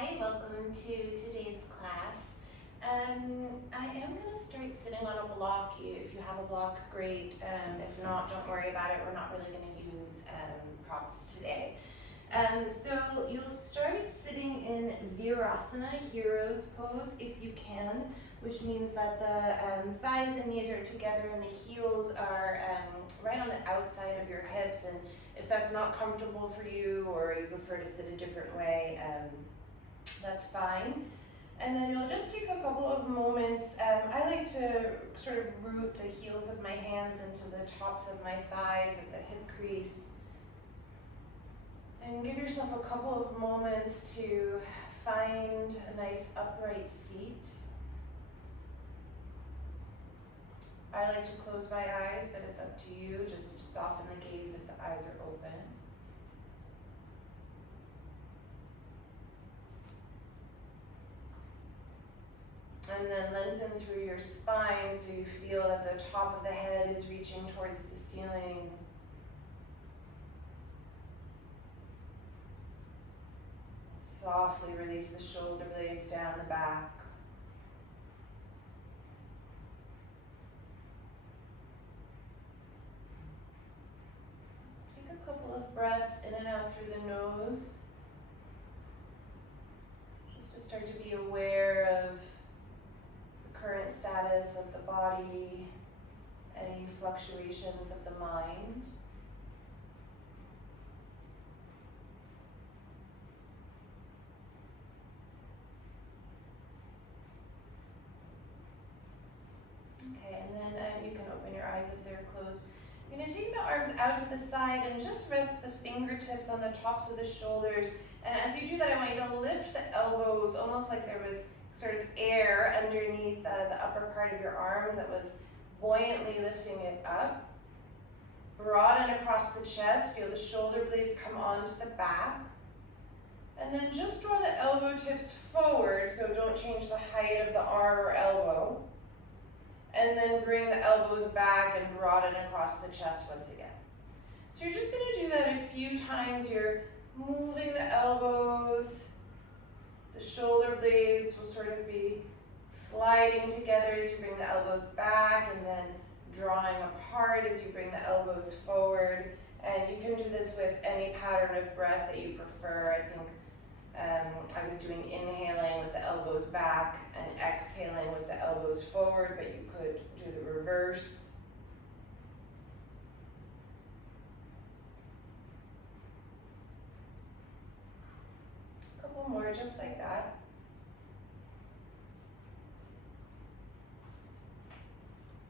Hi, welcome to today's class. I am going to start sitting on a block. If you have a block, great. If not, don't worry about it. We're not really going to use props today. So you'll start sitting in Virasana, Hero's Pose, if you can, which means that the thighs and knees are together and the heels are right on the outside of your hips. And if that's not comfortable for you or you prefer to sit a different way, that's fine. And then you'll just take a couple of moments. I like to sort of root the heels of my hands into the tops of my thighs at the hip crease. And give yourself a couple of moments to find a nice upright seat. I like to close my eyes, but it's up to you. Just soften the gaze if the eyes are open. And then lengthen through your spine so you feel that the top of the head is reaching towards the ceiling. Softly release the shoulder blades down the back. Take a couple of breaths in and out through the nose. Just to start to be aware of the current status of the body, any fluctuations of the mind. Okay, and then you can open your eyes if they're closed. You're going to take the arms out to the side and just rest the fingertips on the tops of the shoulders. And as you do that, I want you to lift the elbows almost like there was sort of air underneath the upper part of your arms that was buoyantly lifting it up. Broaden across the chest. Feel the shoulder blades come onto the back. And then just draw the elbow tips forward, so don't change the height of the arm or elbow. And then bring the elbows back and broaden across the chest once again. So you're just going to do that a few times. You're moving the elbows. The shoulder blades will sort of be sliding together as you bring the elbows back and then drawing apart as you bring the elbows forward. And you can do this with any pattern of breath that you prefer. I think I was doing inhaling with the elbows back and exhaling with the elbows forward, but you could do the reverse. A couple more just like that.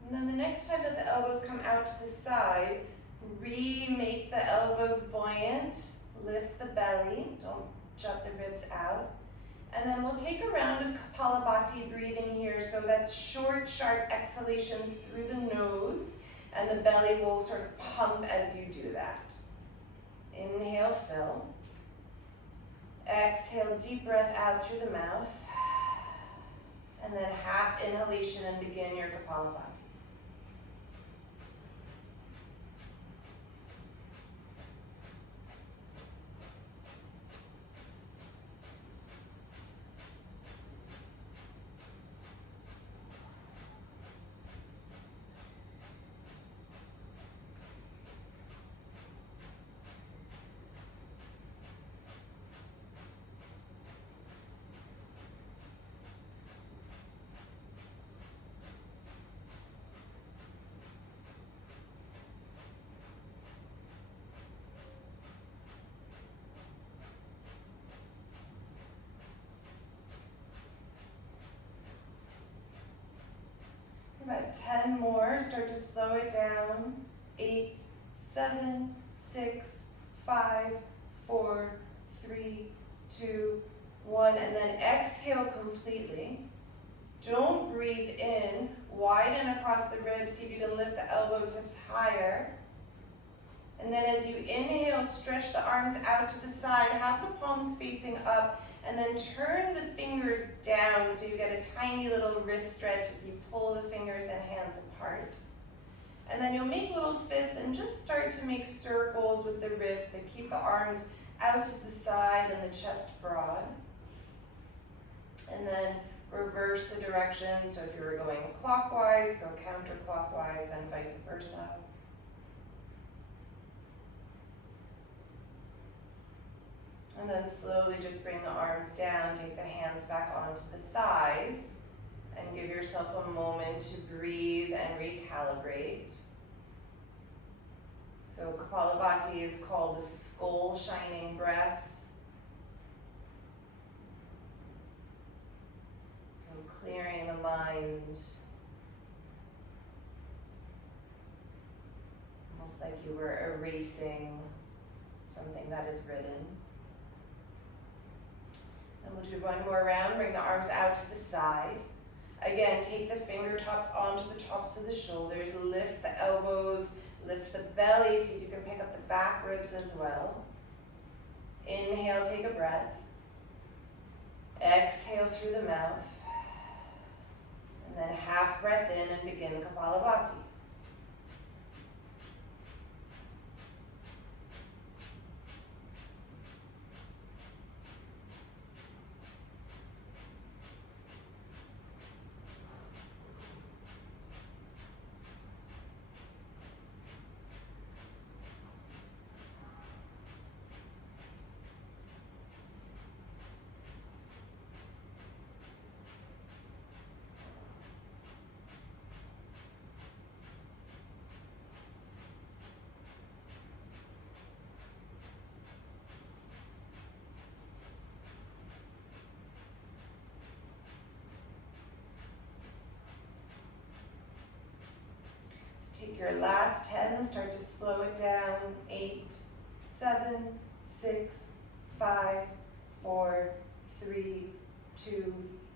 And then the next time that the elbows come out to the side, remake the elbows buoyant, lift the belly, don't jut the ribs out. And then we'll take a round of Kapalabhati breathing here. So that's short, sharp exhalations through the nose, and the belly will sort of pump as you do that. Inhale, fill. Exhale, deep breath out through the mouth. And then half inhalation and begin your Kapalabhati. About 10 more. Start to slow it down. 8, 7, 6, 5, 4, 3, 2, 1. And then exhale completely. Don't breathe in. Widen across the ribs. See if you can lift the elbow tips higher. And then as you inhale, stretch the arms out to the side. Have the palms facing up. And then turn the fingers down so you get a tiny little wrist stretch as you pull the fingers and hands apart. And then you'll make little fists and just start to make circles with the wrists, but keep the arms out to the side and the chest broad. and then reverse the direction. So if you were going clockwise, go counterclockwise and vice versa. And then slowly just bring the arms down, take the hands back onto the thighs, and give yourself a moment to breathe and recalibrate. So Kapalabhati is called the skull shining breath. So clearing the mind. Almost like you were erasing something that is written. And we'll do one more round. Bring the arms out to the side. Again, take the fingertips onto the tops of the shoulders. Lift the elbows. Lift the belly. See if you can pick up the back ribs as well. Inhale, take a breath. Exhale through the mouth. And then half breath in and begin Kapalabhati. Take your last 10, start to slow it down. 8, 7, 6, 5, 4, 3, 2,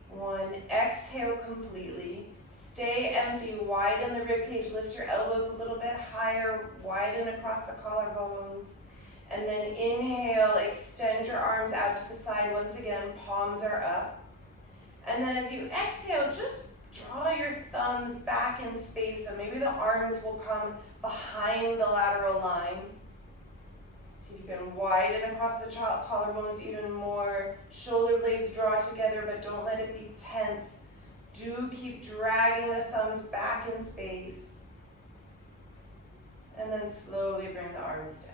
1. Exhale completely. Stay empty, widen the ribcage, lift your elbows a little bit higher, widen across the collarbones. And then inhale, extend your arms out to the side. Once again, palms are up. And then as you exhale, just draw your thumbs back in space, so maybe the arms will come behind the lateral line. See if you can widen across the collarbones even more. Shoulder blades draw together, but don't let it be tense. Do keep dragging the thumbs back in space. And then slowly bring the arms down.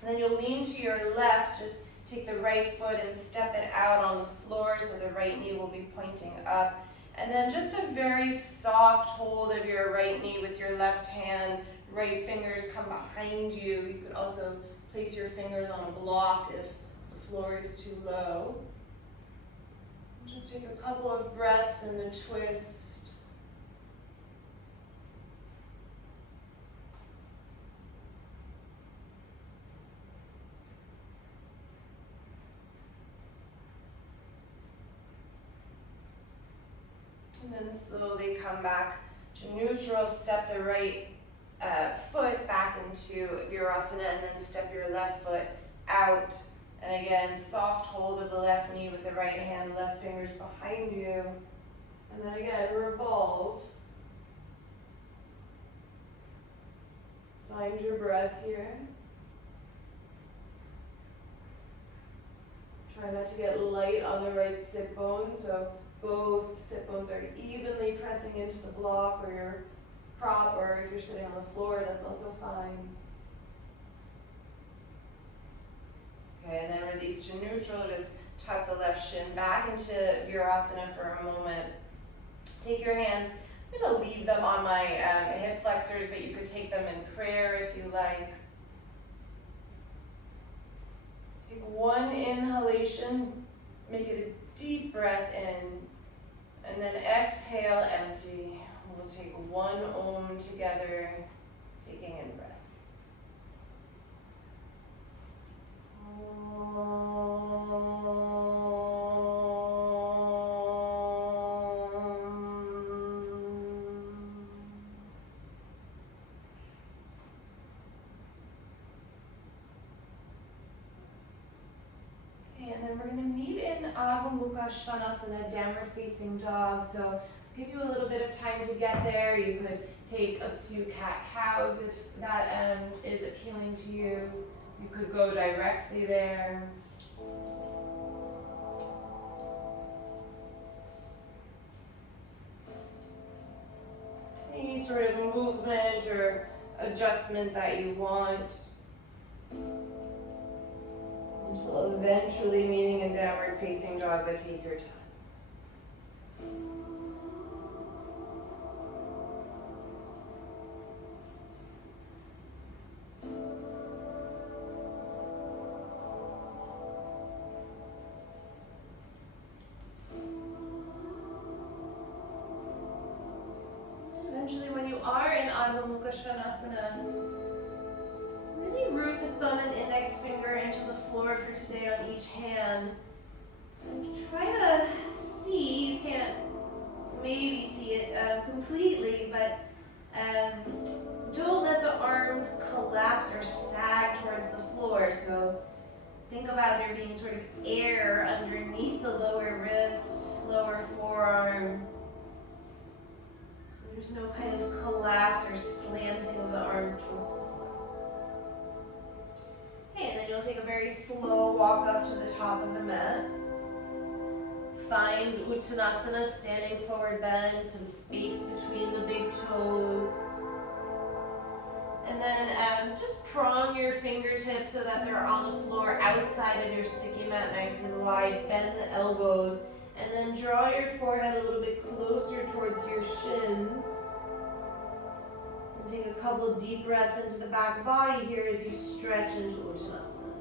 And then you'll lean to your left, just take the right foot and step it out on the floor so the right knee will be pointing up. And then just a very soft hold of your right knee with your left hand. Right fingers come behind you. You could also place your fingers on a block if the floor is too low. Just take a couple of breaths in the twist. And then slowly come back to neutral, step the right foot back into Virasana, and then step your left foot out. And again, soft hold of the left knee with the right hand, left fingers behind you. And then again, revolve. Find your breath here. Try not to get light on the right sit bone, so both sit bones are evenly pressing into the block or your prop, or if you're sitting on the floor, that's also fine. Okay, and then release to neutral. Just tuck the left shin back into Virasana for a moment. Take your hands, I'm going to leave them on my hip flexors, but you could take them in prayer if you like. Take one inhalation, make it a deep breath in, and then exhale, empty. We'll take one Om together, taking in breath. Okay, and then we're going to meet in Adho Mukha Svanasana, downward facing dog. So give you a little bit of time to get there. You could take a few cat-cows if that is appealing to you. You could go directly there. sort of movement or adjustment that you want, until eventually meeting in downward facing dog, but take your time. Eventually, when you are in Adho Mukha Svanasana, really root the thumb and index finger into the floor for today on each hand. And try to see, you can't maybe see it completely, but don't let the arms collapse or sag towards the floor. So think about there being sort of air underneath the lower wrist, lower forearm. There's no kind of collapse or slanting of the arms towards the floor. Okay, and then you'll take a very slow walk up to the top of the mat. Find Uttanasana, standing forward bend, some space between the big toes. And then just prong your fingertips so that they're on the floor outside of your sticky mat, nice and wide. Bend the elbows. And then draw your forehead a little bit closer towards your shins. And take a couple deep breaths into the back body here as you stretch into Uttanasana.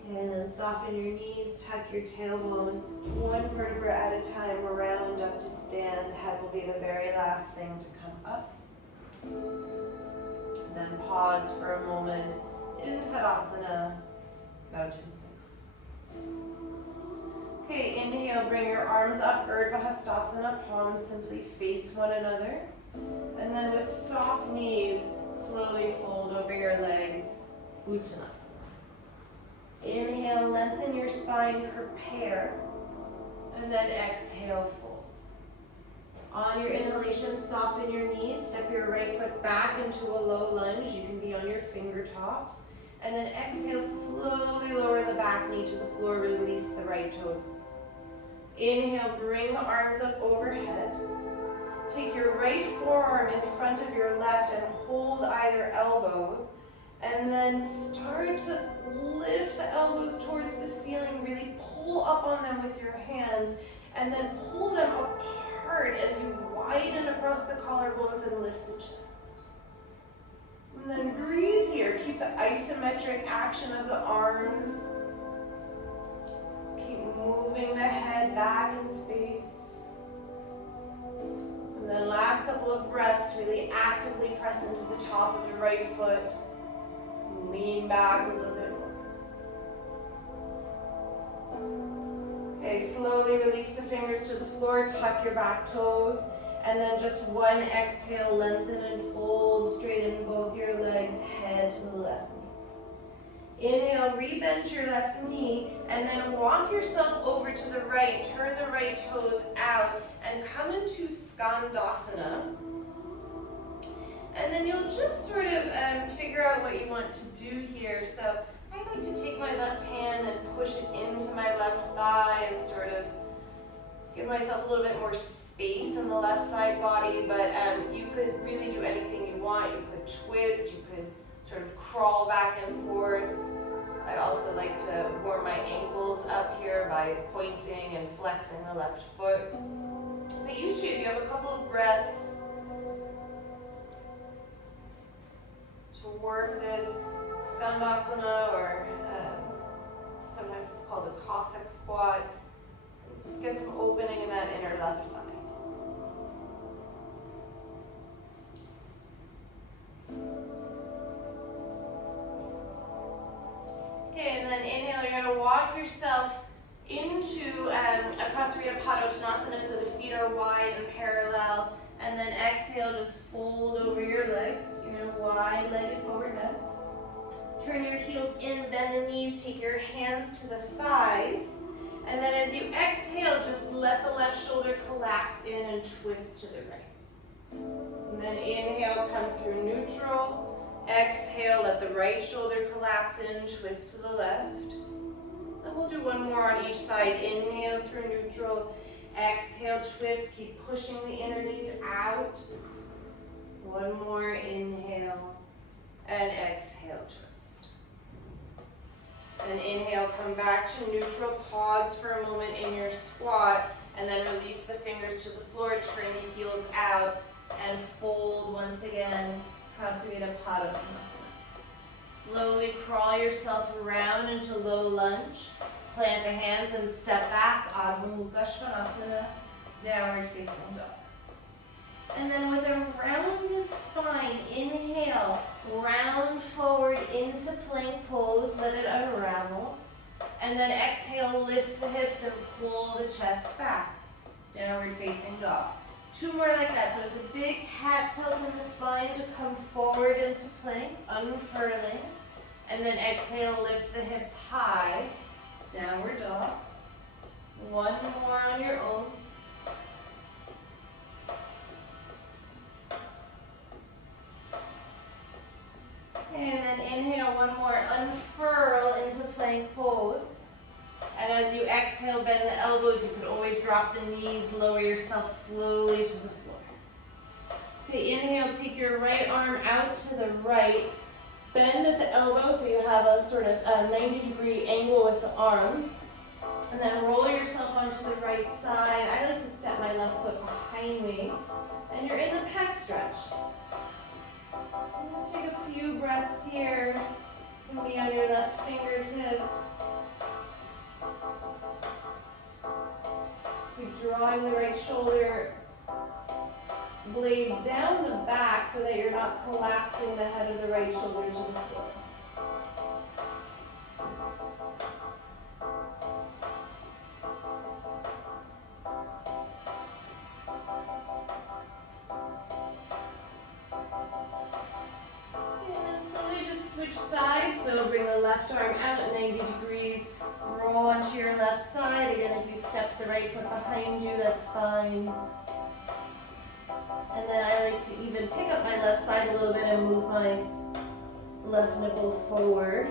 Okay, and then soften your knees, tuck your tailbone, one vertebra at a time, round up to stand. Head will be the very last thing to come up. Then pause for a moment in Tadasana, mountain pose. Okay, inhale, bring your arms up, Urdhva Hastasana, palms simply face one another. And then with soft knees, slowly fold over your legs, Uttanasana. Inhale, lengthen your spine, prepare. And then exhale, fold. On your inhalation, soften your knees, step your right foot back into a low lunge. You can be on your fingertops. And then exhale, slowly lower the back knee to the floor, release the right toes. Inhale, bring the arms up overhead. Take your right forearm in front of your left and hold either elbow. And then start to lift the elbows towards the ceiling, really pull up on them with your hands, and then pull them apart as you widen across the collarbones and lift the chest. And then breathe here. Keep the isometric action of the arms. Keep moving the head back in space. And then last couple of breaths, really actively press into the top of the right foot. Lean back a little bit more. Okay, slowly release the fingers to the floor, tuck your back toes, and then just one exhale, lengthen and fold, straighten both your legs, head to the left knee. Inhale, rebend your left knee, and then walk yourself over to the right, turn the right toes out, and come into Skandasana. And then you'll just sort of figure out what you want to do here. So I like to take my left hand and push it into my left thigh and sort of give myself a little bit more space in the left side body, but you could really do anything you want. You could twist, you could sort of crawl back and forth. I also like to warm my ankles up here by pointing and flexing the left foot. But you choose, you have a couple of breaths to work this Skandasana, or sometimes it's called a Cossack squat. Get some opening in that inner left thigh. Okay, and then inhale, you're going to walk yourself into a Prasarita Padottanasana, so the feet are wide and parallel. And then exhale, just fold over your legs. You're going to wide-legged forward bend. Turn your heels in, bend the knees, take your hands to the thighs. And then as you exhale, just let the left shoulder collapse in and twist to the right. And then inhale, come through neutral. Exhale, let the right shoulder collapse in, twist to the left. And we'll do one more on each side. Inhale through neutral. Exhale, twist. Keep pushing the inner knees out. One more, inhale. And exhale, twist. And inhale, come back to neutral. Pause for a moment in your squat. And then release the fingers to the floor. Turn the heels out. And fold once again. Prasarita Padottanasana. Slowly crawl yourself around into low lunge. Plant the hands and step back. Adho Mukha Svanasana, downward facing dog. And then with a rounded spine, inhale, round forward into plank pose, let it unravel. And then exhale, lift the hips and pull the chest back. Downward facing dog. Two more like that. So it's a big cat tilt in the spine to come forward into plank, unfurling. And then exhale, lift the hips high, downward dog. One more on your own. And then inhale, one more, unfurl into plank pose. And as you exhale, bend the elbows. You could always drop the knees, lower yourself slowly to the floor. Okay, inhale, take your right arm out to the right. Bend at the elbow so you have a sort of 90-degree angle with the arm. And then roll yourself onto the right side. I like to step my left foot behind me. And you're in the pec stretch. Just take a few breaths here. You can be on your left fingertips. Keep drawing the right shoulder blade down the back so that you're not collapsing the head of the right shoulder to the floor. And then slowly just switch sides. So bring the left arm out 90 degrees. Roll onto your left side. Again, if you step the right foot behind you, that's fine. And then I like to even pick up my left side a little bit and move my left nipple forward.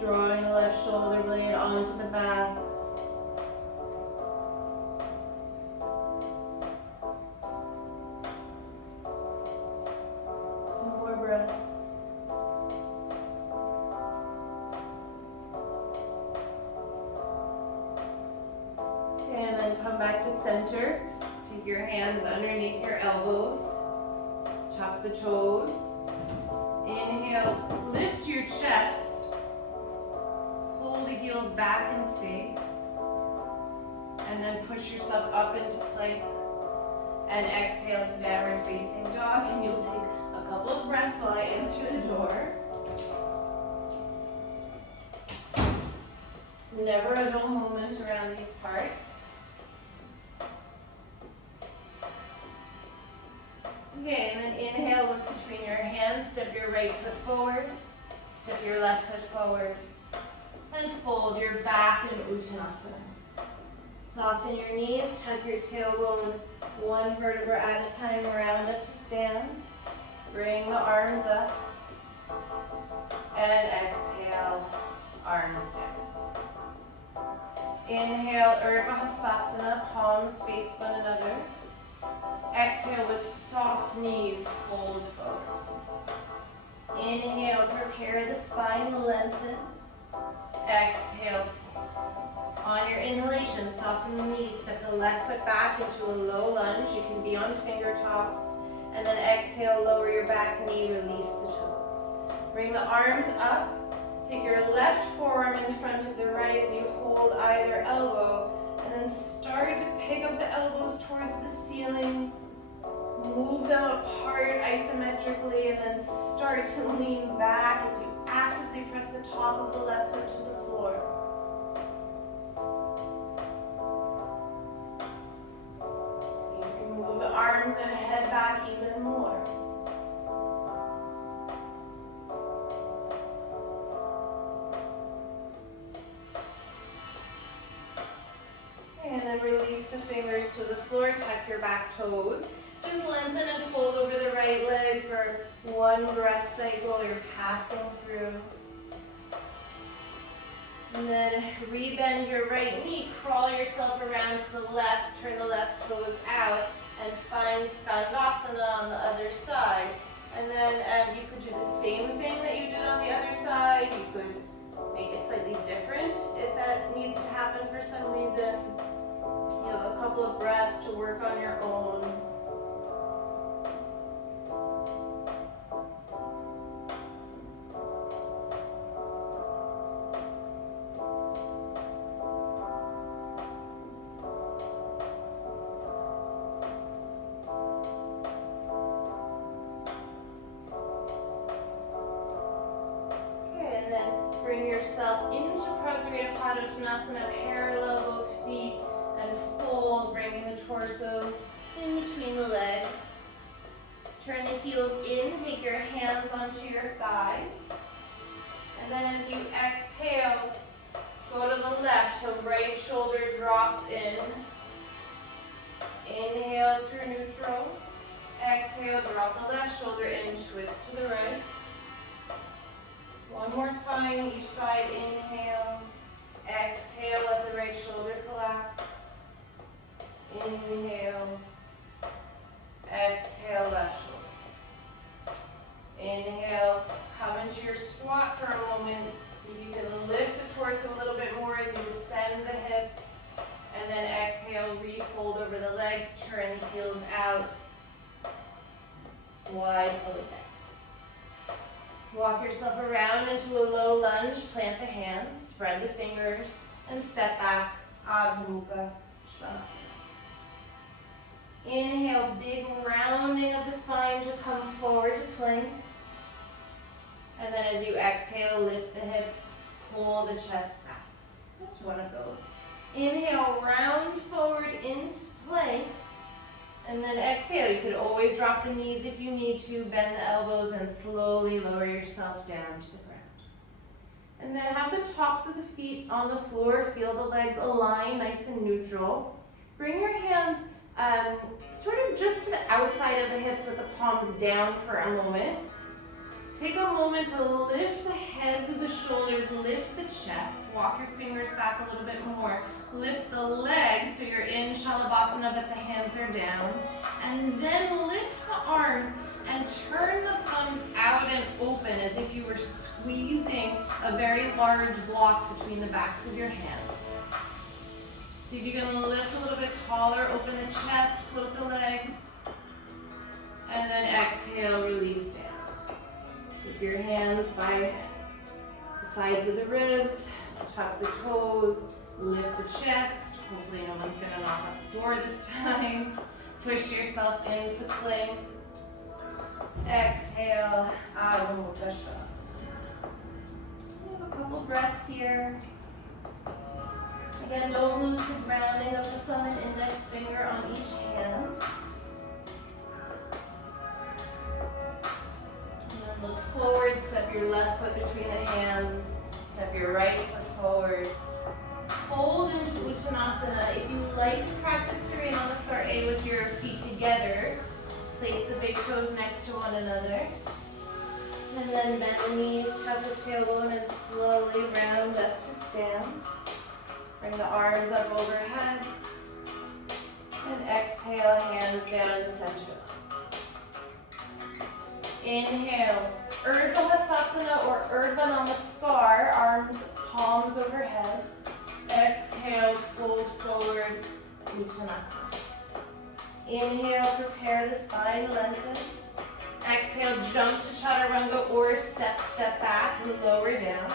Drawing the left shoulder blade onto the back. More breaths. And then come back to center. Take your hands underneath your elbows. Tuck the toes. Inhale, lift your chest. Pull the heels back in space. And then push yourself up into plank. And exhale to downward facing dog. And you'll take a couple of breaths while I answer the door. Never a dull moment around these parts. Okay, and then inhale, look between your hands, step your right foot forward, step your left foot forward, and fold your back in Uttanasana. Soften your knees, tuck your tailbone one vertebra at a time, round up to stand. Bring the arms up, and exhale, arms down. Inhale, Urdhva Hastasana, palms face one another. Exhale with soft knees, fold forward. Inhale, prepare the spine, lengthen. Exhale, fold. On your inhalation, soften the knees, step the left foot back into a low lunge. You can be on finger tops. And then exhale, lower your back knee, release the toes. Bring the arms up. Take your left forearm in front of the right as you hold either elbow. And then start to pick up the elbows towards the ceiling. Move them apart isometrically and then start to lean back as you actively press the top of the left foot to the floor. So you can move the arms and head back even more. And then release the fingers to the floor, tuck your back toes. Just lengthen and fold over the right leg for one breath cycle you're passing through. And then rebend your right knee, crawl yourself around to the left, turn the left toes out, and find Skandasana on the other side. And then you could do the same thing that you did on the other side. You could make it slightly different if that needs to happen for some reason. You have a couple of breaths to work on your own. Bring yourself into Prasarita Padottanasana, parallel both feet, and fold, bringing the torso in between the legs. Turn the heels in, take your hands onto your thighs. And then as you exhale, go to the left, so right shoulder drops in. Inhale through neutral. Exhale, drop the left shoulder in, twist to the right. One more time, each side, inhale. Exhale, let the right shoulder collapse. Inhale. Exhale, left shoulder. Inhale, come into your squat for a moment. See if you can lift the torso a little bit more as you descend the hips. And then exhale, refold over the legs, turn the heels out. Wide forward bend. Walk yourself around into a low lunge, plant the hands, spread the fingers, and step back, Adho Mukha Svanasana. Inhale, big rounding of the spine to come forward to plank. And then as you exhale, lift the hips, pull the chest back. Just one of those. Inhale, round forward into plank. And then exhale, you could always drop the knees if you need to, bend the elbows, and slowly lower yourself down to the ground. And then have the tops of the feet on the floor, feel the legs align nice and neutral. Bring your hands sort of just to the outside of the hips with the palms down for a moment. Take a moment to lift the heads of the shoulders, lift the chest, walk your fingers back a little bit more. Lift the legs so you're in Shalabhasana but the hands are down. And then lift the arms and turn the thumbs out and open as if you were squeezing a very large block between the backs of your hands. See if you can lift a little bit taller, open the chest, float the legs. And then exhale, release down. Keep your hands by the sides of the ribs, tuck the toes, lift the chest. Hopefully no one's gonna knock on the door this time. Push yourself into plank. Exhale, Adho Mukha Svanasana. We have a couple breaths here. Again, don't lose the grounding of the thumb and index finger on each hand. Look forward, step your left foot between the hands, step your right foot forward. Fold into Uttanasana. If you like to practice Surya Namaskar A with your feet together, place the big toes next to one another. And then bend the knees, tuck the tailbone, and slowly round up to stand. Bring the arms up overhead. And exhale, hands down in the center. Inhale, Urdhva Hastasana or Urdhva Namaskar, arms, palms overhead. Exhale, fold forward, Uttanasana. Inhale, prepare the spine, lengthen. Exhale, jump to Chaturanga or step back and lower down.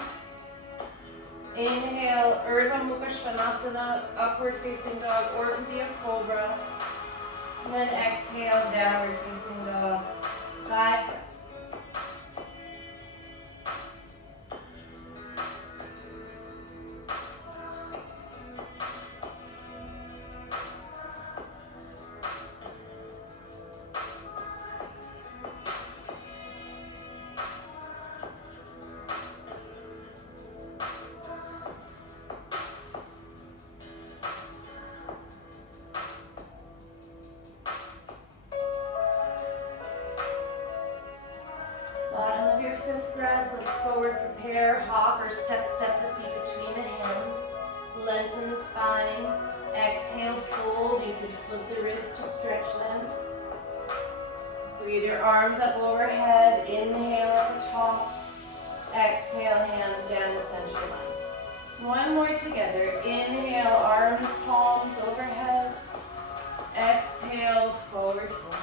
Inhale, Urdhva Mukha Svanasana, upward facing dog, or it could be a cobra. And then exhale, downward facing dog. 5 breaths. your fifth breath, look forward, prepare, hop or step the feet between the hands. Lengthen the spine. Exhale, fold. You can flip the wrists to stretch them. Breathe your arms up overhead. Inhale at the top. Exhale, hands down the center line. One more together. Inhale, arms, palms overhead. Exhale, forward fold.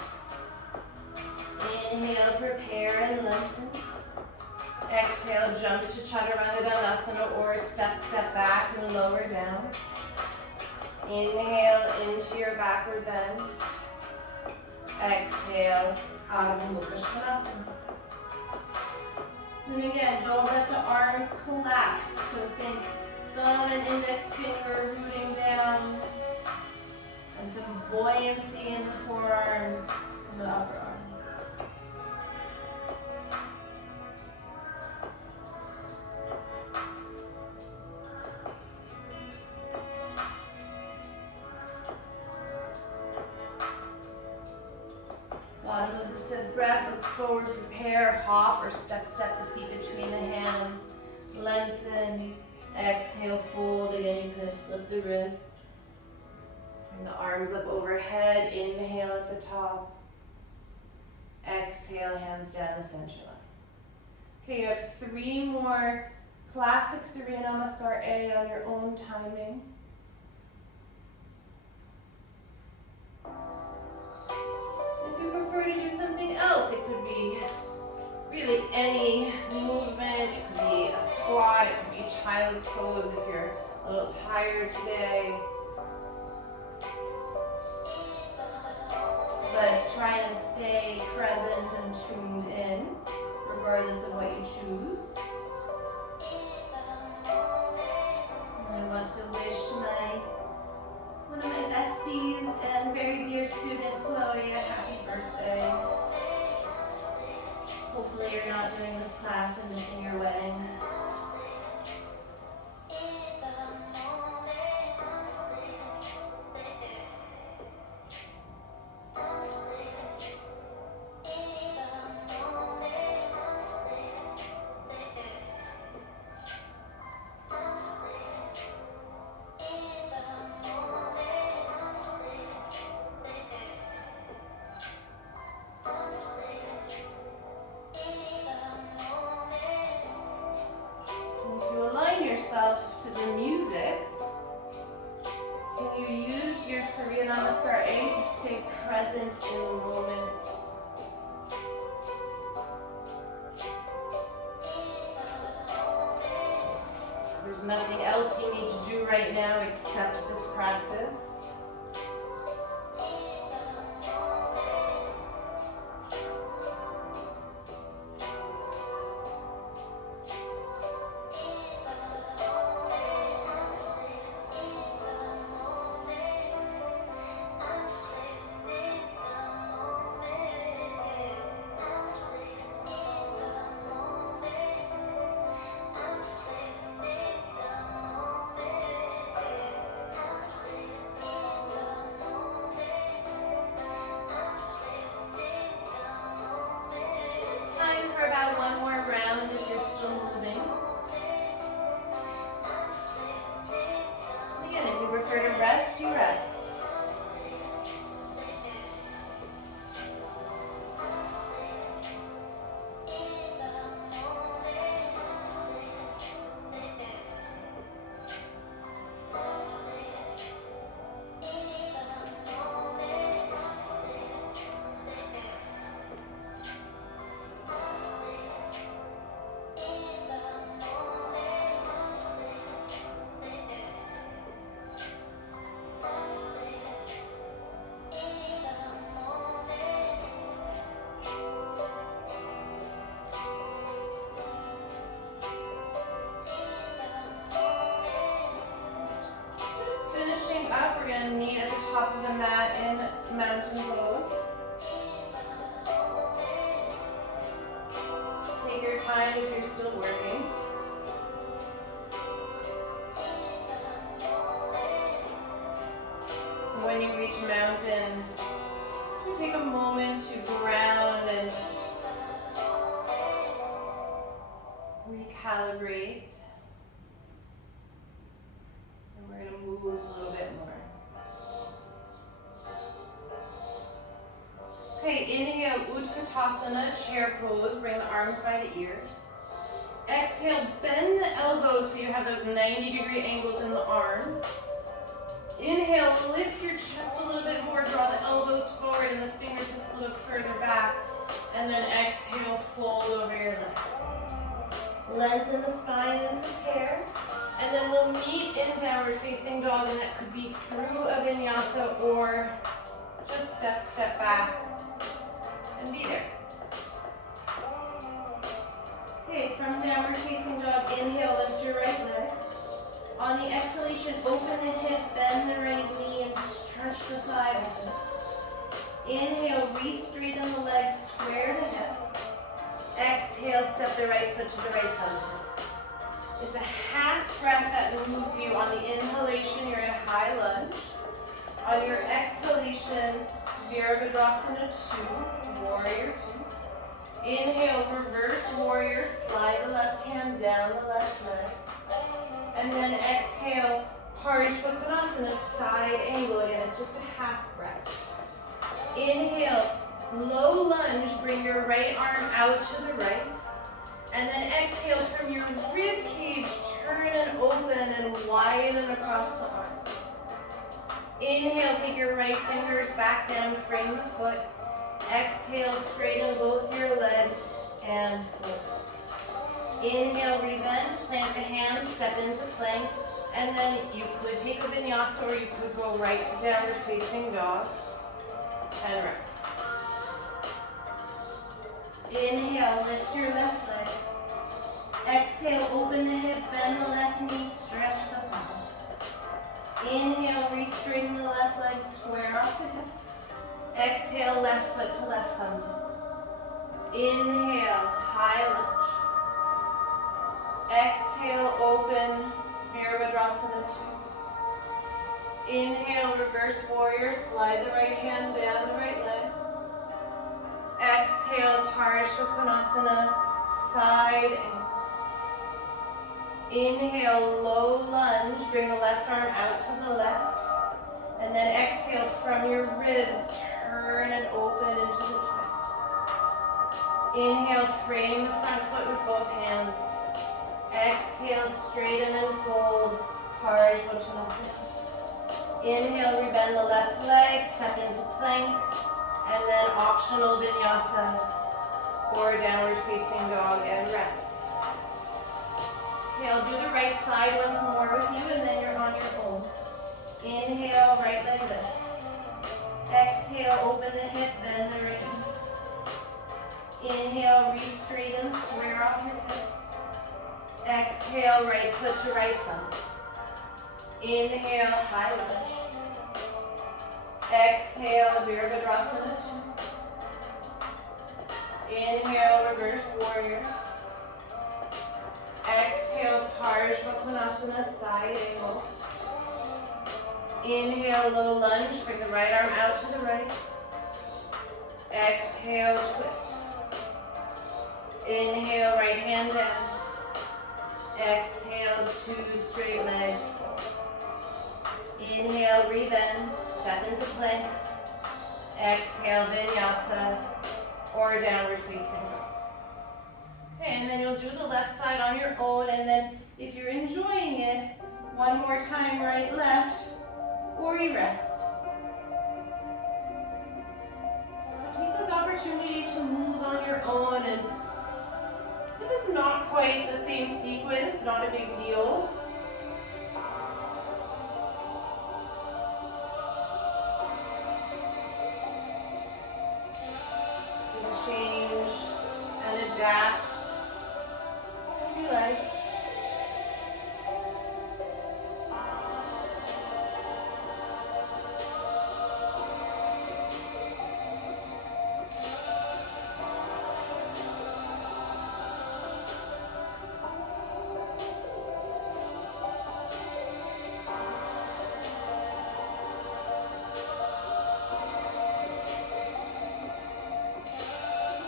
Inhale, prepare and lengthen. Exhale, jump to Chaturanga Dandasana or step back and lower down. Inhale into your backward bend. Exhale, Adho Mukha Svanasana. And again, don't let the arms collapse. So think thumb and index finger rooting down. And some buoyancy in the forearms and the upper arms. Bottom of the fifth breath, look forward, prepare, hop or step the feet between the hands. Lengthen, exhale, fold. Again, you can flip the wrists. Bring the arms up overhead, inhale at the top. Exhale, hands down the center line. Okay, you have 3 more classic Surya Namaskar A on your own timing. If you prefer to do something else, it could be really any movement. It could be a squat, it could be child's pose if you're a little tired today. But try to stay present and tuned in, regardless of what you choose. And I want to wish one of my besties and very dear student, Chloe, a happy birthday. Hopefully you're not doing this class and missing your wedding. To the music, can you use your Surya Namaskar A to stay present in the moment? So there's nothing else you need to do right now except this practice. About one more round if you're still moving. Again, if you prefer to rest, you rest. Knee at the top of the mat in mountain pose. Take your time if you're still working. When you reach mountain, take a moment to ground and recalibrate. And we're going to move a little bit more. Okay, inhale, Utkatasana, chair pose. Bring the arms by the ears. Exhale, bend the elbows so you have those 90-degree angles in the arms. Inhale, lift your chest a little bit more, draw the elbows forward and the fingertips a little further back. And then exhale, fold over your legs. Lengthen the spine and prepare. And then we'll meet in downward facing dog, and that could be through a vinyasa or just step back and be there. Okay, from downward facing dog, inhale, lift your right leg. On the exhalation, open the hip, bend the right knee, and stretch the thigh open. Inhale, re-straighten the legs, square the hip. Exhale, step the right foot to the right thumb tip. It's a half breath that moves you. On the inhalation, you're in a high lunge. On your exhalation, Virabhadrasana 2, Warrior 2. Inhale, reverse warrior, slide the left hand down the left leg. And then exhale, Parishvottanasana, side angle. Again, it's just a half breath. Inhale, low lunge, bring your right arm out to the right. And then exhale from your rib cage, turn and open and widen across the arms. Inhale, take your right fingers back down, frame the foot. Exhale, straighten both your legs and fold. Inhale, rebend, plant the hands, step into plank. And then you could take a vinyasa or you could go right to downward facing dog. And rest. Inhale, lift your left leg. Exhale, open the hip, bend the left knee, stretch the thumb. Inhale, re-straighten the left leg, square off the hip. Exhale, left foot to left thumb tip. Inhale, high lunge. Exhale, open, Virabhadrasana 2. Inhale, reverse warrior, slide the right hand down the right leg. Exhale, Parishvottanasana, side angle. Inhale, low lunge, bring the left arm out to the left. And then exhale from your ribs, turn and open into the twist. Inhale, frame the front foot with both hands. Exhale, straighten and fold, Parishvottanasana. Inhale, rebend the left leg, step into plank, and then optional vinyasa or downward facing dog and rest. Okay, I'll do the right side once more with you, and then you're on your own. Inhale, right leg lifts. Exhale, open the hip, bend the right knee. Inhale, re-straighten, square off your hips. Exhale, right foot to right thumb. Inhale, high lunge. Exhale, Virabhadrasana 2. Inhale, reverse warrior. Exhale, Parishvottanasana, side angle. Inhale, low lunge, bring the right arm out to the right. Exhale, twist. Inhale, right hand down. Exhale, 2 straight legs forward. Inhale, rebend, step into plank. Exhale, vinyasa or downward facing dog. Okay, and then you'll do the left side on your own, and then if you're enjoying it, one more time, right, left, or you rest. So take this opportunity to move on your own, and if it's not quite the same sequence, not a big deal. You can change and adapt as you like.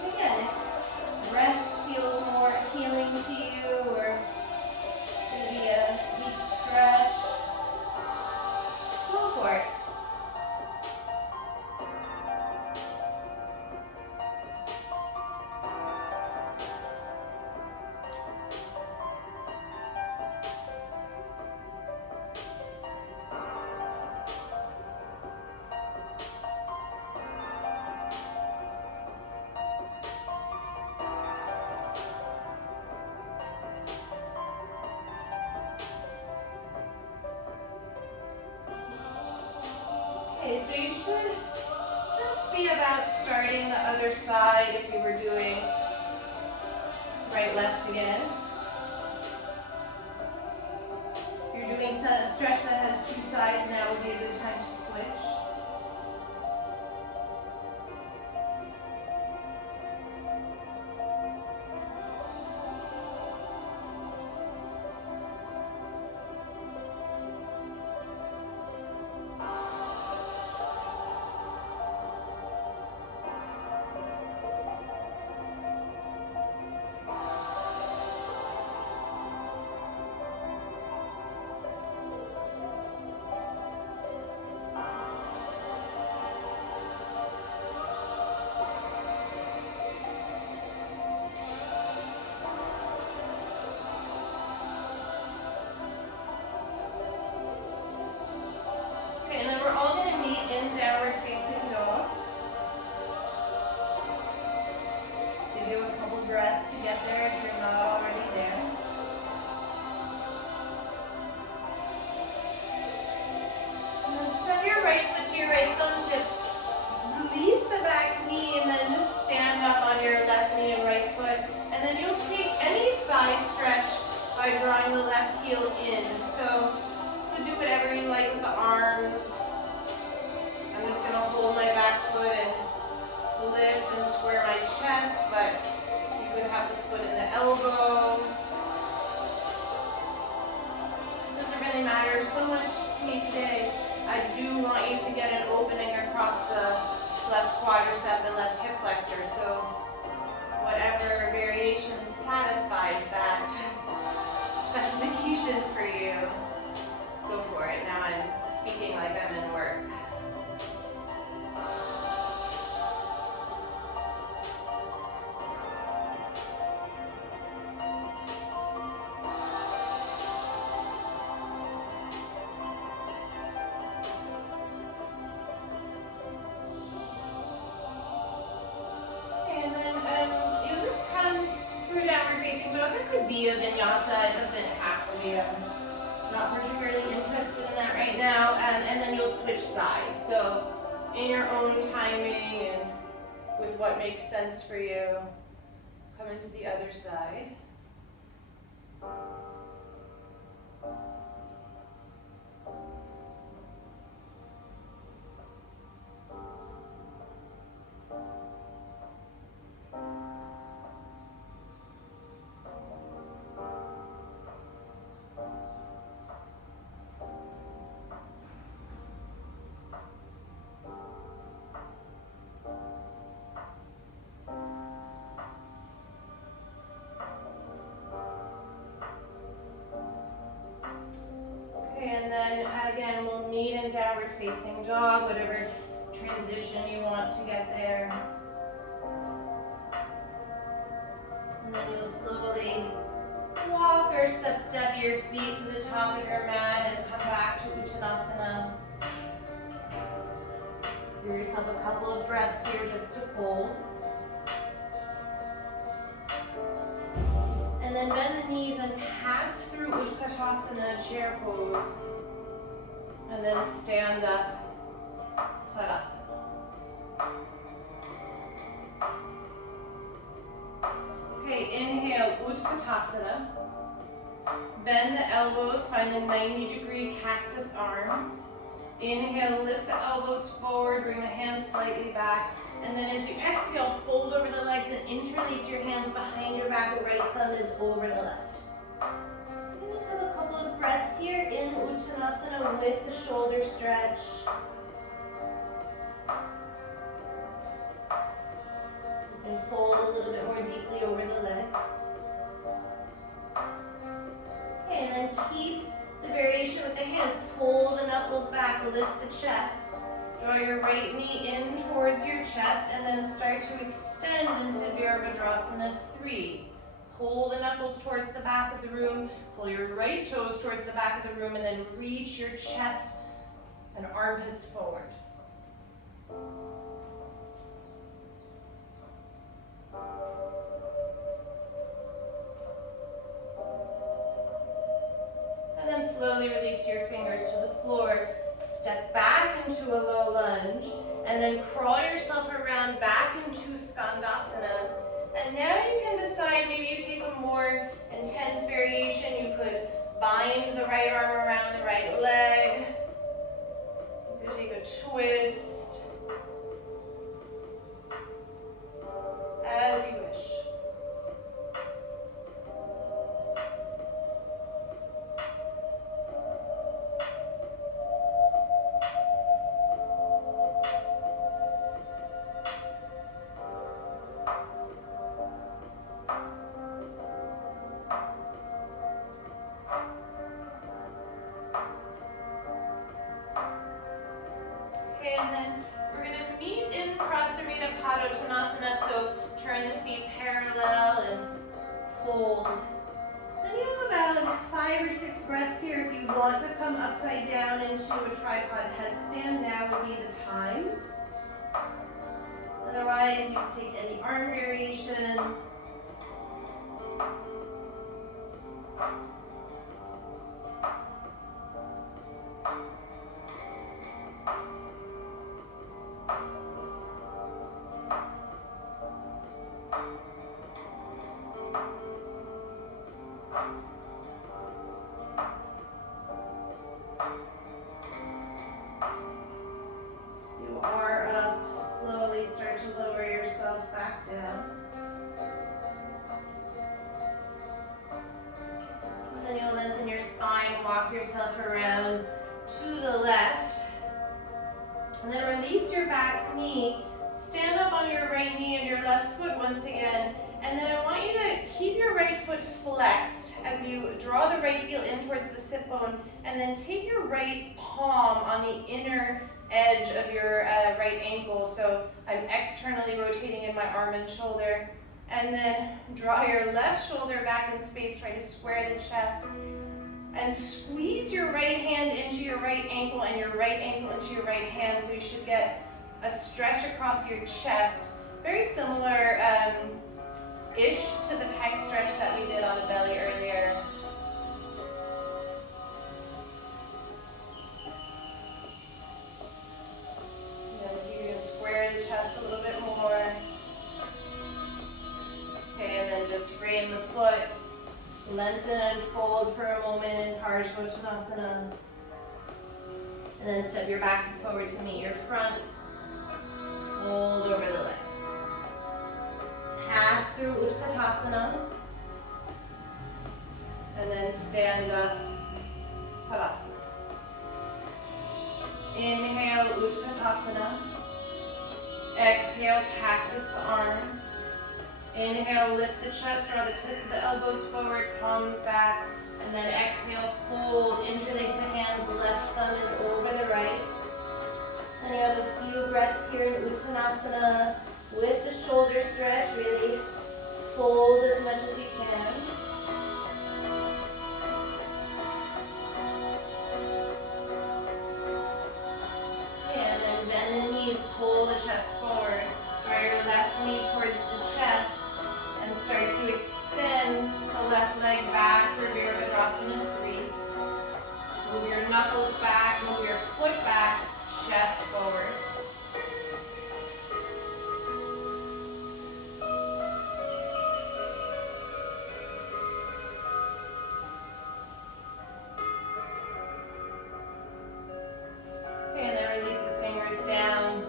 Again, if rest feels more appealing to you, or other side if you were doing right, left again. If you're doing a stretch that has two sides, now would be a good time to switch. Okay, and then we're all going to meet in downward facing dog. Give you a couple breaths to get there if you're not already there. And then step your right foot to your right thumb tip. Release the back knee and then just stand up on your left knee and right foot. And then you'll take any thigh stretch by drawing the left heel in. So you do whatever you like with the arms. I'm just going to hold my back foot and lift and square my chest, but you could have the foot in the elbow. It doesn't really matter so much to me today. I do want you to get an opening across the left quadricep and left hip flexor, so whatever variation satisfies that specification for you, go for it. Now I'm speaking like I'm in work. And then you'll just come through downward facing dog. That could be a vinyasa. It doesn't have to be. Not particularly interested in that right now. And then you'll switch sides. So in your own timing and with what makes sense for you, come into the other side. And then again, we'll meet in downward facing dog, whatever transition you want to get there. And then you'll slowly walk or step your feet to the top of your mat and come back to Uttanasana. Give yourself a couple of breaths here just to fold. And then bend the knees and pass through Utkatasana, chair pose. And then stand up, Tadasana. Okay, inhale, Utkatasana. Bend the elbows, find the 90-degree cactus arms. Inhale, lift the elbows forward, bring the hands slightly back. And then as you exhale, fold over the legs and interlace your hands behind your back. The right thumb is over the left. And just have a couple of breaths here in Uttanasana with the shoulder stretch. And fold a little bit more deeply over the legs. Okay, and then keep the variation with the hands. Pull the knuckles back, lift the chest. Draw your right knee in towards your chest and then start to extend into Virabhadrasana 3. Pull the knuckles towards the back of the room, pull your right toes towards the back of the room, and then reach your chest and armpits forward. And then slowly release your fingers to the floor. Step back into a low lunge, and then crawl yourself around back into sky maybe you take a more intense variation. You could bind the right arm around the right leg. You could take a twist. As you wish. Okay, and then we're going to meet in Prasarita Padottanasana, so turn the feet parallel and fold. Then you have about 5 or 6 breaths here. If you want to come upside down into a tripod headstand, now would be the time. Otherwise, you can take any arm variation. You are up. Slowly start to lower yourself back down. And then you'll lengthen your spine, walk yourself around to the left. And then release your back knee. Stand up on your right knee and your left foot once again. And then I want you to keep your right foot flexed as you draw the right heel in towards the sit bone. And then take your right palm on the inner edge of your right ankle. So I'm externally rotating in my arm and shoulder. And then draw your left shoulder back in space. Try to square the chest. And squeeze your right hand into your right ankle and your right ankle into your right hand. So you should get a stretch across your chest. Very similar ish to the pec stretch that we did on the belly earlier. And see if you can square the chest a little bit more. Okay, and then just frame the foot. Lengthen and fold for a moment in Parsvottanasana. And then step your back foot forward to meet your front. Fold over the legs. Pass through Utkatasana. And then stand up, Tadasana. Inhale, Utkatasana. Exhale, cactus the arms. Inhale, lift the chest, draw the tips of the elbows forward, palms back. And then exhale, fold, interlace the hands, left thumb is over the right. Then you have a few breaths here in Uttanasana with the shoulder stretch, really fold as much as you can. And then bend the knees, pull the chest forward. Draw your left knee towards the chest. And start to extend the left leg back for Virabhadrasana 3. Move your knuckles back, move your foot back, chest forward. Okay, and then release the fingers down.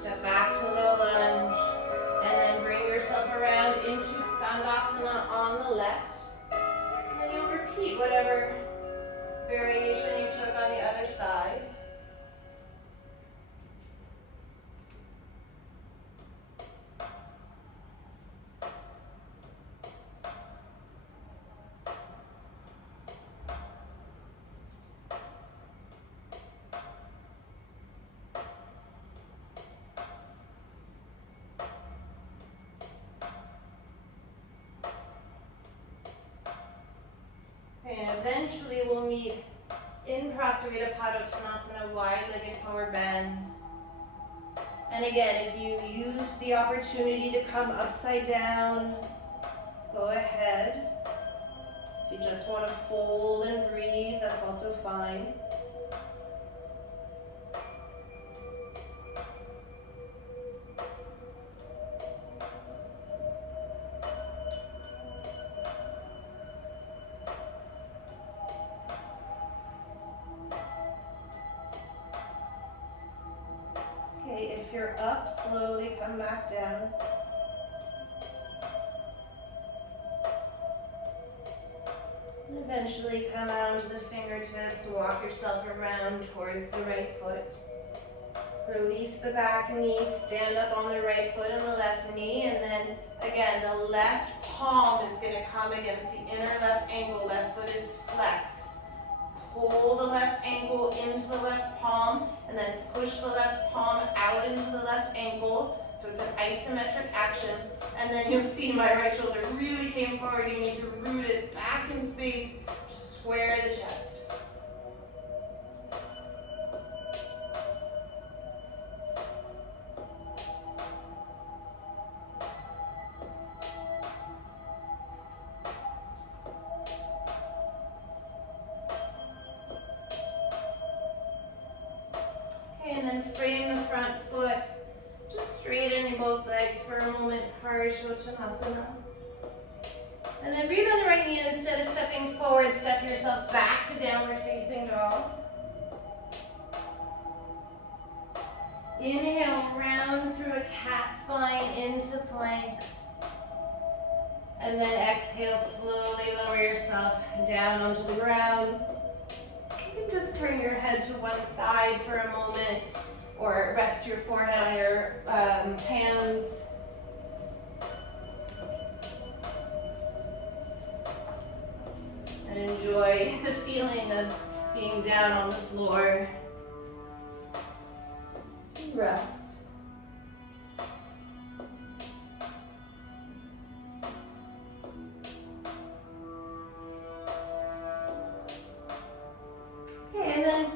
Step back to low lunge. And then bring yourself around into Skandasana on the left. And then you'll repeat whatever variation you took on the other side. And eventually we'll meet in Prasarita Padottanasana, wide-legged forward bend. And again, if you use the opportunity to come upside down, go ahead. If you just want to fold and breathe, that's also fine. if you're up, slowly come back down. And eventually come out onto the fingertips, walk yourself around towards the right foot. Release the back knee, stand up on the right foot and the left knee, and then again, the left palm is going to come against the inner left ankle. Left foot is flexed. Pull the left ankle into the left palm, and then push the left palm out into the left ankle. So it's an isometric action. And then you'll see my right shoulder really came forward. You need to root it back in space to square the chest. And then frame the front foot. Just straighten your both legs for a moment, Parishottanasana. And then breathe on the right knee, and instead of stepping forward, step yourself back to downward facing dog. Inhale, round through a cat spine into plank. And then exhale, slowly lower yourself down onto the ground. You can just turn your head to one side for a moment, or rest your forehead on your hands. And enjoy the feeling of being down on the floor. Rest. And then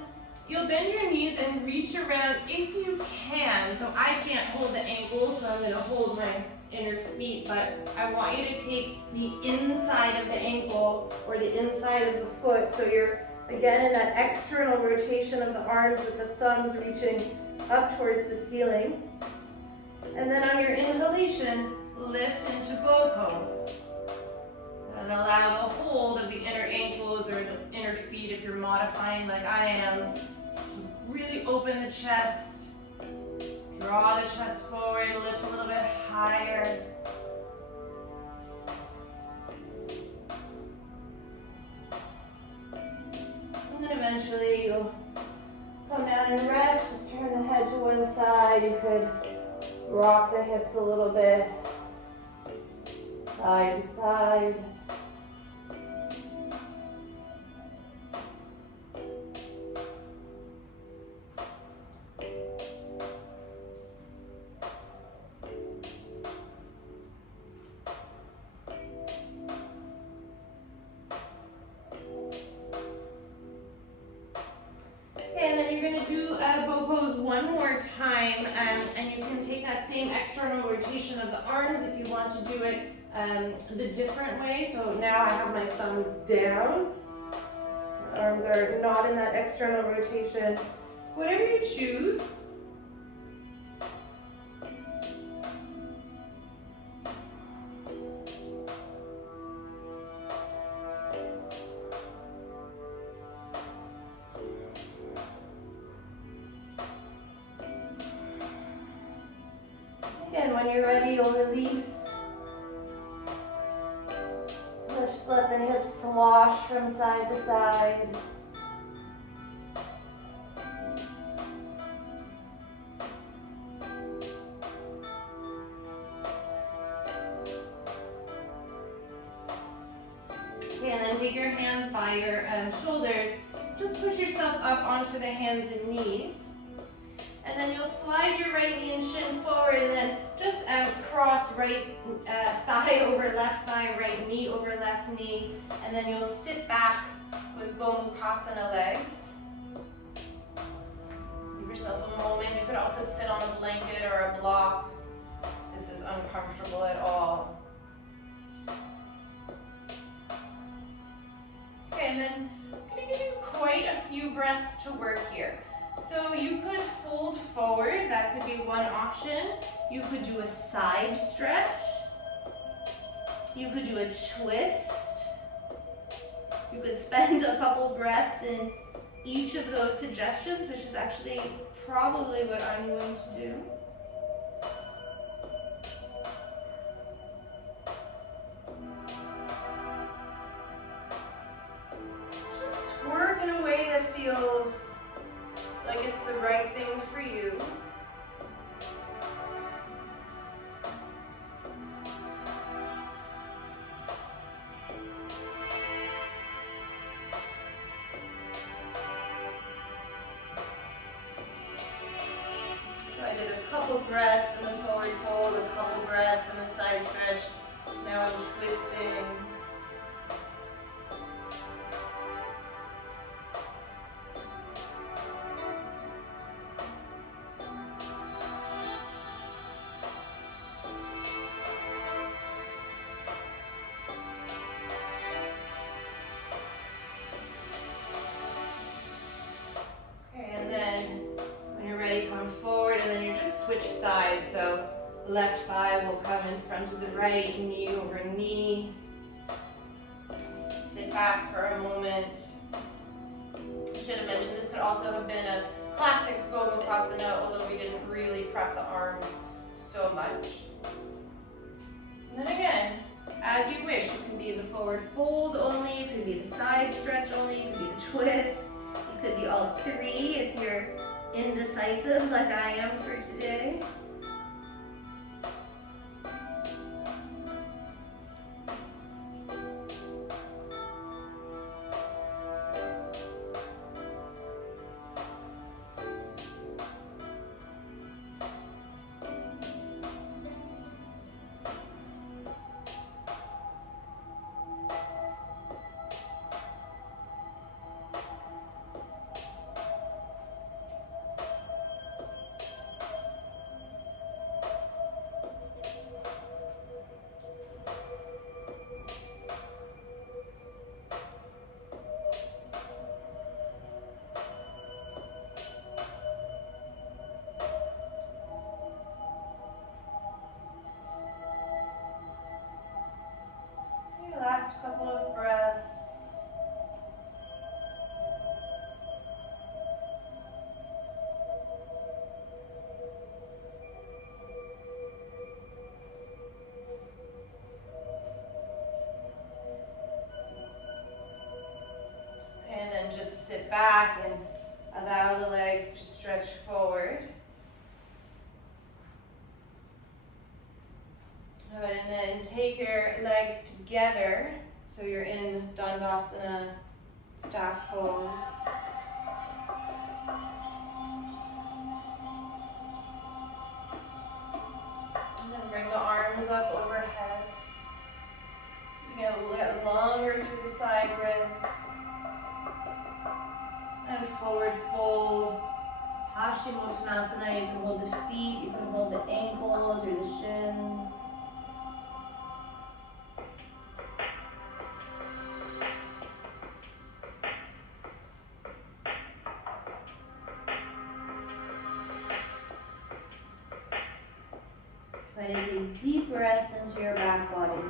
you'll bend your knees and reach around if you can. So I can't hold the ankle, so I'm going to hold my inner feet, but I want you to take the inside of the ankle or the inside of the foot. So you're, again, in that external rotation of the arms with the thumbs reaching up towards the ceiling. And then on your inhalation, lift into bow pose. And allow a hold of the inner ankles or the inner feet if you're modifying like I am, to really open the chest. Draw the chest forward, lift a little bit higher. And then eventually you'll come down and rest. Just turn the head to one side. You could rock the hips a little bit, side to side. And then you're going to do a bow pose one more time, and you can take that same external rotation of the arms if you want to do it the different way. So now I have my thumbs down. My arms are not in that external rotation. Whatever you choose. Again, when you're ready, you'll release. Just let the hips swash from side to side. Okay, and then take your hands by your shoulders. Just push yourself up onto the hands and knees. And then you'll slide your right knee and shin forward, and then just cross right thigh over left thigh, right knee over left knee. And then you'll sit back with Gomukhasana legs. Give yourself a moment. You could also sit on a blanket or a block if this is uncomfortable at all. Okay, and then I'm going to give you quite a few breaths to work here. So you could fold forward, that could be one option. You could do a side stretch. You could do a twist. You could spend a couple breaths in each of those suggestions, which is actually probably what I'm going to do. feels like it's the right thing for you. So I did a couple breaths in the forward fold, a couple breaths in the side stretch. Now I'm twisting. Okay, and then when you're ready, come forward, and then you just switch sides. So left thigh will come in front of the right, knee over knee. Sit back for a moment. I should have mentioned this could also have been a classic Gomukhasana, although we didn't really prep the arms so much. And then again, as you wish, it could be the forward fold only, it could be the side stretch only, it could be the twist, it could be all three if you're indecisive like I am for today. Last couple of breaths. Okay, and then just sit back and allow the legs to stretch forward. Good, and then take your legs together, so you're in Dandasana, staff pose. And then bring the arms up overhead. So you get a little longer through the side ribs. And forward fold. Paschimottanasana, you can hold the feet, you can hold the ankles or the shins. Try to take deep breaths into your back body.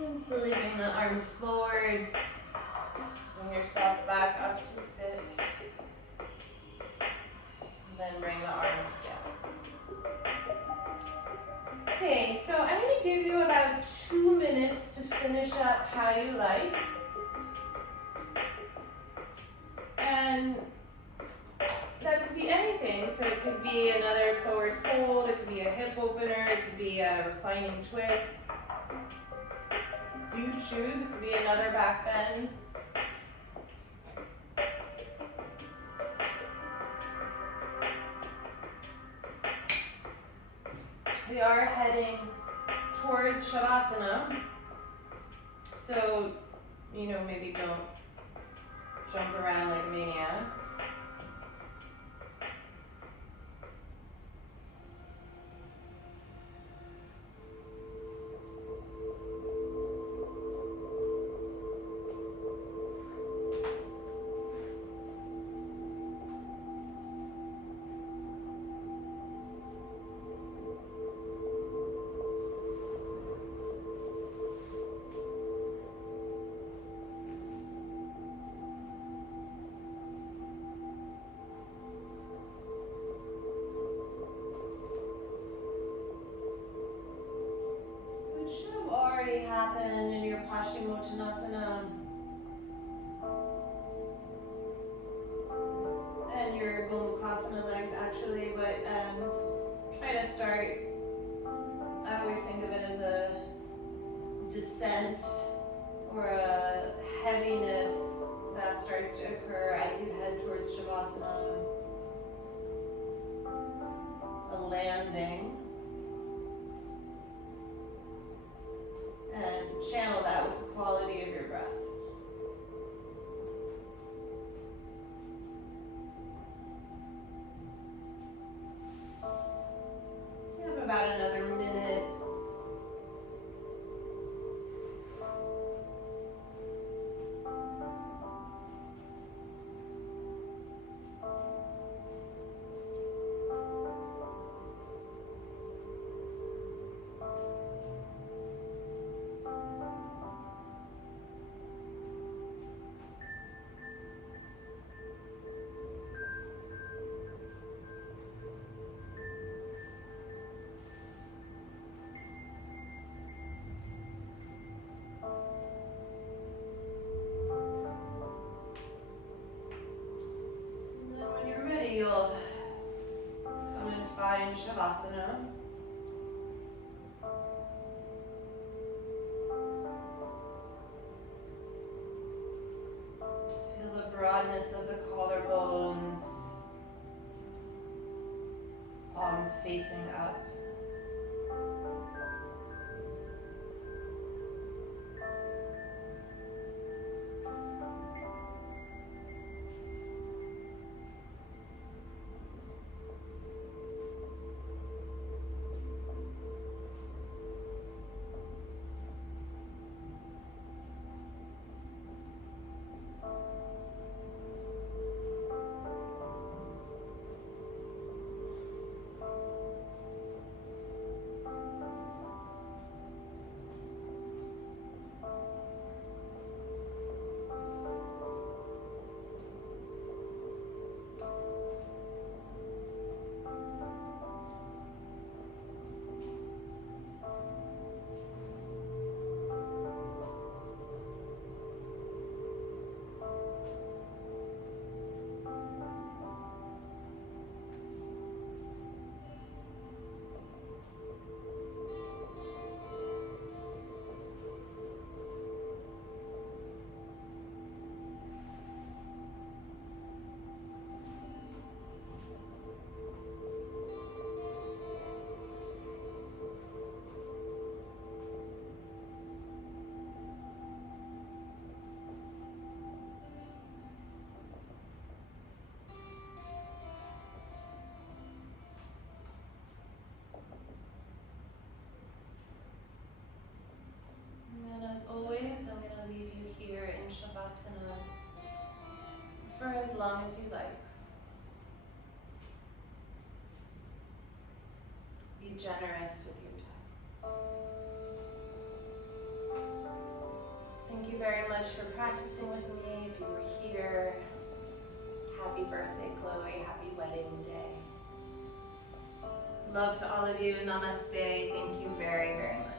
And slowly bring the arms forward. Bring yourself back up to sit. And then bring the arms down. Okay, so I'm going to give you about 2 minutes to finish up how you like. And that could be anything. So it could be another forward fold, it could be a hip opener, it could be a reclining twist. You choose, it could be another back bend. We are heading towards Shavasana. So, maybe don't jump around like a maniac. Happen in your Paschimottanasana and your Gomukhasana legs actually, but try to start, I always think of it as a descent or a heaviness that starts to occur as you head towards Shavasana, a landing. And channel that with the quality of your breath. You have about another minute. You'll come and find Shavasana. Feel the broadness of the collarbones, palms facing up. Always, I'm going to leave you here in Shavasana for as long as you like. Be generous with your time. Thank you very much for practicing with me. If you were here, happy birthday, Chloe. Happy wedding day. Love to all of you. Namaste. Thank you very, very much.